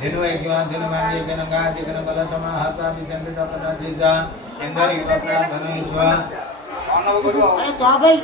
Dinu ekwan dinu mandi kena ngaji kena kala sama hata bikin kita pernah juga endari kota danu iswa. अरे तो भाई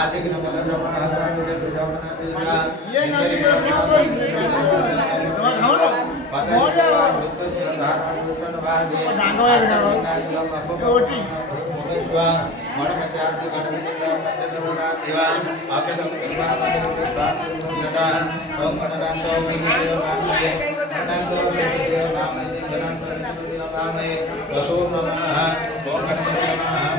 आदि के number जमा हता मुझे जमा ना ये ना हो जाओ तो सुधार आलोचना वादी दानो है रोटी मोगेश्वा मड़ में चार से गण में मध्य समुद्र देवा आके तो कृपा में प्राप्त हो जटा ओम गणनाथो विदेव नामये गणनाथो विदेव नामये गणनाथो विदेव नामये वसो नमः ओम गणनाथो नमः